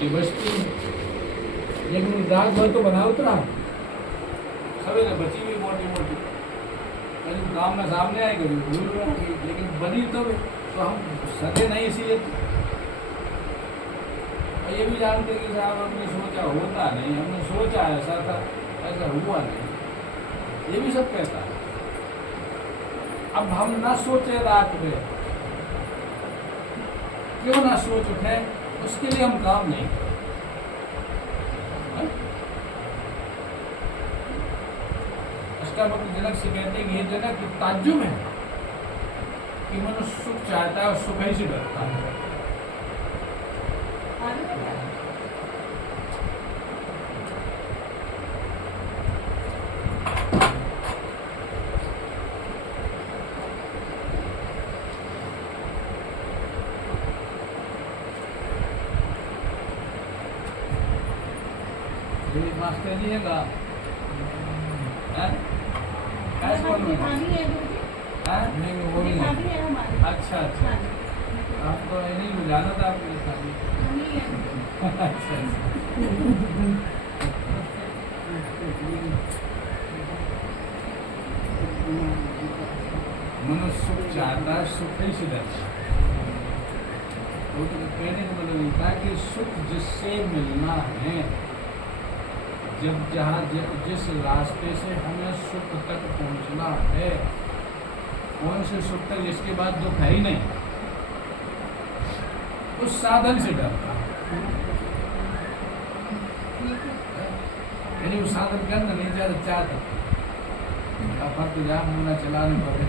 मोटी बचती है, लेकिन दाग भर तो बना उतरा सवेरे बची हुई मोटी मोटी, कभी काम में सामने आए कभी भूल रही, लेकिन बनी तो हम सके नहीं इसीलिए। और ये भी जानते कि साहब हमने सोचा होता नहीं, हमने सोचा ऐसा था, ऐसा हुआ नहीं, ये भी सब कहता है। अब हम ना सोचे रात में, क्यों ना सोच उठे, उसके लिए हम काम नहीं करते। अष्टावक्र जनक से कहते हैं ये जनक कि ताज्जुब है कि मनुष्य सुख चाहता है और सुख ही से डरता है। मास्टर जी है का नहीं वो नहीं है। अच्छा अच्छा, आपको नहीं बुझाना था आपके शादी। अच्छा मनुष्य सुख चाहता है, सुख ही से डरता है। वो तो कहने का मतलब ये था कि सुख जिससे मिलना है, जब जहाँ जिस रास्ते से हमें सुख तक पहुँचना है, कौन से सुख तक जिसके बाद दुख है ही नहीं, उस साधन से डरता है। यानी उस साधन के अंदर नहीं ज्यादा चाहता, फर्क जा मुना चलाने पड़े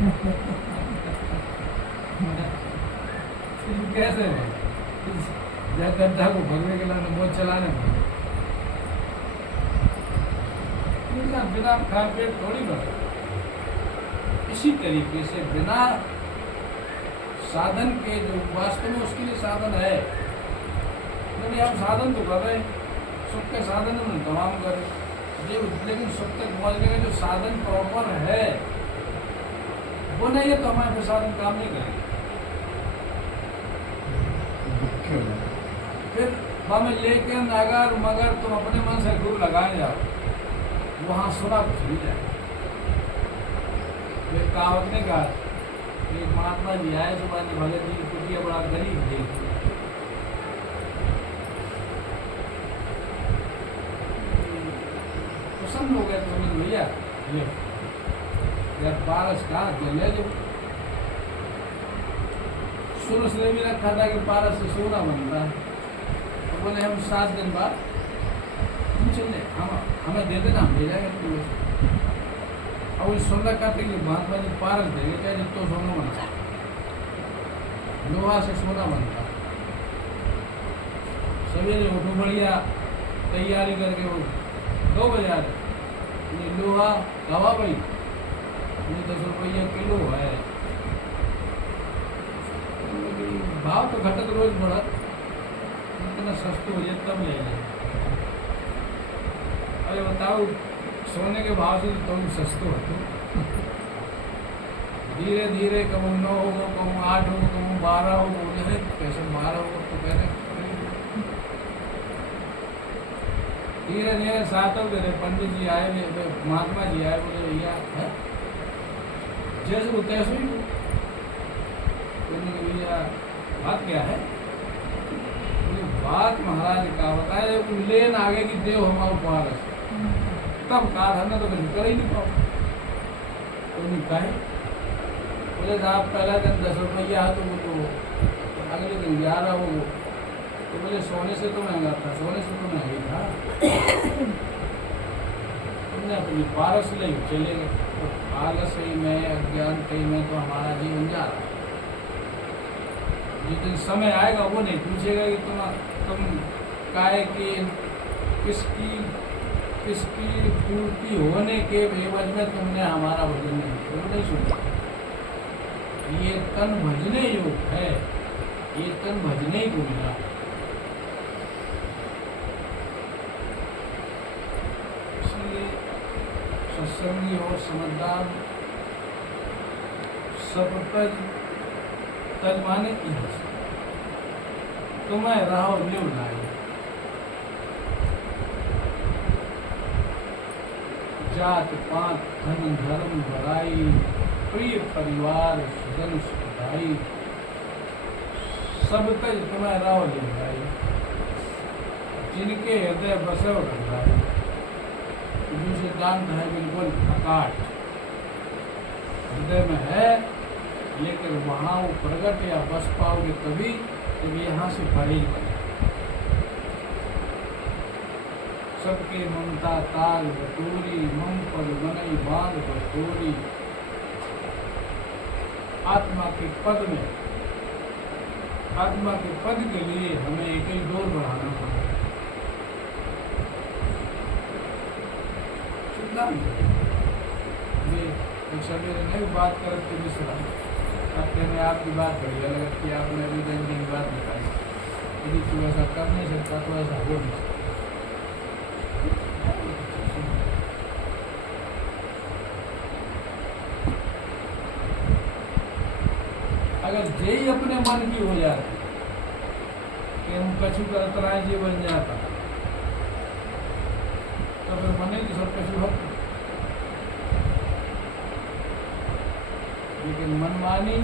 कैसे गड्ढा को भरने के लिए बहुत चलाने पड़े, बिना खाए पेट थोड़ी बढ़े। इसी तरीके से बिना साधन के, जो वास्तव में उसके लिए साधन है, नहीं हम साधन तो कर रहे हैं, सुख के साधन हम तमाम कर रहे, लेकिन सुख तक पहुँचने का जो साधन प्रॉपर है वो नहीं है, तो हमारे फिर साधन काम नहीं करेंगे। फिर हमें लेकिन अगर मगर तुम अपने मन से दूर लगाए जाओ, वहाँ सुना कुछ भी जाए। एक कहावत ने कहा, एक महात्मा जी आए सुबह ने भगत जी की कुटिया बड़ा गरीब थे, प्रसन्न हो गए, तो भैया ले जब पारस कहा तो ले जो सुन उसने भी रखा था कि पारस से सोना बनता है, तो बोले हम 7 दिन बाद चले, हमें दे देना, हम ले जाएंगे। और उस सोना का महात्मा जी पारस देंगे, चाहे जब तो सोना बनता, लोहा से सोना बनता। सवेरे उठो बढ़िया तैयारी करके, वो 2 बजे आ जाए, लोहा दवा पड़ी 10 रुपया किलो है, भाव तो घटत रोज बढ़त, इतना सस्ता हो जाए तब ले जाए। अरे बताओ, सोने के भाव से तुम सस्ते हो, धीरे धीरे कहूँ 9 होगा, कहूँ 8 होगा, कहूँ 12 होगा, कैसे 12 होगा तो कहते धीरे धीरे 7 हो गए। पंडित जी आए, महात्मा जी आए, बोले भैया है जैसे वो तैसे ही भैया बात क्या है? बात महाराज का बताए, लेन आगे की देव हमारे पारस, तब कहा था ना, तो कर ही नहीं पाओ। तो नहीं कहे, बोले साहब पहला दिन 10 रुपया तो वो तो अगले दिन 11 हो, तो बोले सोने से तो महंगा था, सोने से तो महंगा ही था। तुमने अपनी पारस ले चले गए, तो आलस ही में, अज्ञान ही में तो हमारा जीवन जा रहा है। जिस दिन समय आएगा वो नहीं पूछेगा कि तुम काहे की किसकी पूर्ति होने के एवज में तुमने हमारा भजन नहीं किया, वो नहीं सुनता। ये तन भजने योग है, ये तन भजने ही को मिला। इसलिए सत्संगी और समझदार सब तज माने तुम्हें राहो लिव लाए, जात पात धन धर्म बड़ाई, प्रिय परिवार सजन सुखाई, सब तज तुम्हें राव ले भाई, जिनके हृदय बसव रंगाई। जो सिद्धांत है बिल्कुल अकाट, हृदय में है, लेकिन वहाँ वो प्रगट या बस पाओगे तभी जब यहाँ से परे ही बने। सबके ममता ताल बटोरी, मम पद बनई बांध बटोरी। आत्मा के पद में, आत्मा के पद के लिए हमें एक ही डोर बढ़ाना पड़ेगा। सिद्धांत ये एक सवेरे नहीं बात करते मिश्रा, अब कहने आपकी बात बढ़िया लगती, आपने अभी दिन की बात बताई, यदि तू ऐसा कर नहीं सकता तो ऐसा हो नहीं सकता। अगर यही अपने मन की हो जाती कि हम कछु करतरा जी बन जाता, तो फिर मने की सब कछु होता। लेकिन मनमानी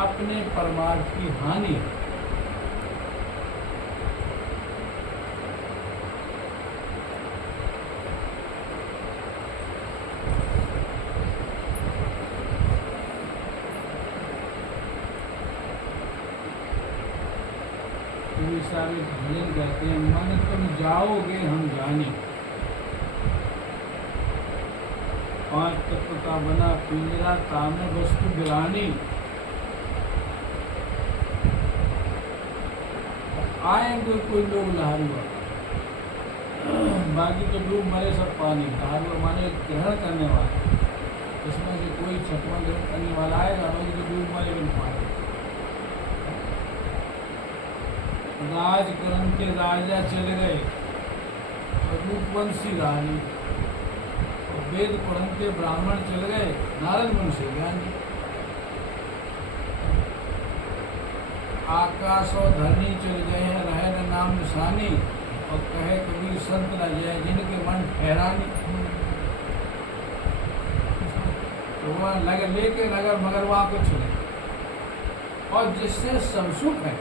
अपने परमार्थ की हानि है। सारे भजन कहते हैं, मन तुम जाओगे हम जाने, पांच तत्व का बना पिंजरा तामे वस्तु गिरानी। आएंगे कोई लोग लहरुआ, बाकी तो डूब मरे सब पानी। लहरुआ माने ग्रहण करने वाला, इसमें से कोई छठवां ग्रहण करने वाला आएगा, बाकी तो डूब मरे बिन पानी। राजकरण के राजा चले गए और रूपवंशी रानी, और वेद पढ़ते ब्राह्मण चले गए, नारद मुनि से ज्ञानी। आकाश और धरनी चल गए हैं, रहे न नाम निशानी, और कहे कबीर संत न जय जिनके मन ठहरानी। तो वह लगे लेके नगर मगर वहाँ कुछ नहीं, और जिससे सब सुख है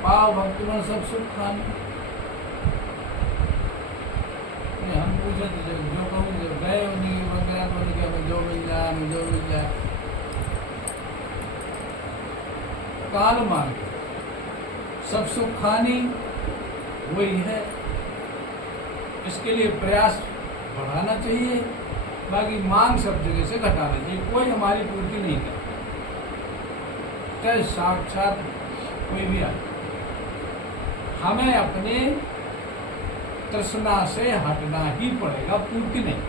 पाव भक्ति में सब सुख खाने। हम पूछे जो कहूँ गए उन्हीं वगैरह तो उन्हें क्या जो मिल जाए, जो मिल जाए, काल मांगे सब सुख खानी वही है। इसके लिए प्रयास बढ़ाना चाहिए, बाकी मांग सब जगह से घटाना चाहिए। कोई हमारी पूर्ति नहीं कर, चाहे साक्षात कोई भी आए, हमें अपने तृष्णा से हटना ही पड़ेगा, पूर्ति नहीं।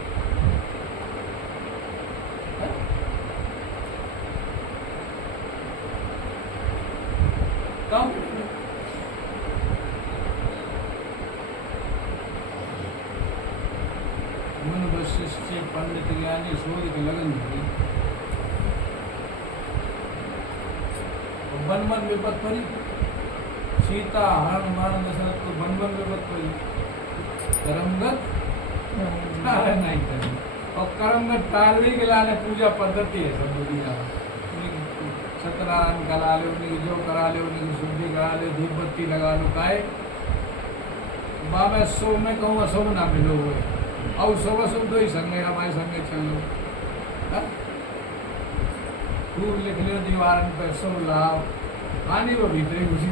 कब मन वशिष्ठ पंडित ज्ञानी सूर्य के लगन हुई, वन मन विपत परी, सीता हरण मरण दशरथ को वन वन विपत परी। कर्मगत नहीं करी, और कर्मगत टालने के लाने पूजा पद्धति है सब दुनिया। सत्यनारायण करा ले, उन्हें जो करा ले, उन्हें शुद्धि करा ले, धूप बत्ती लगा लो, काहे बाबा सो में कहूँ अशुभ ना मिलो हुए, और शुभ अशुभ तो ही संगे हमारे संगे चलो। खूब लिख लो दीवार पर शुभ लाभ, आने वो भीतरी घुसी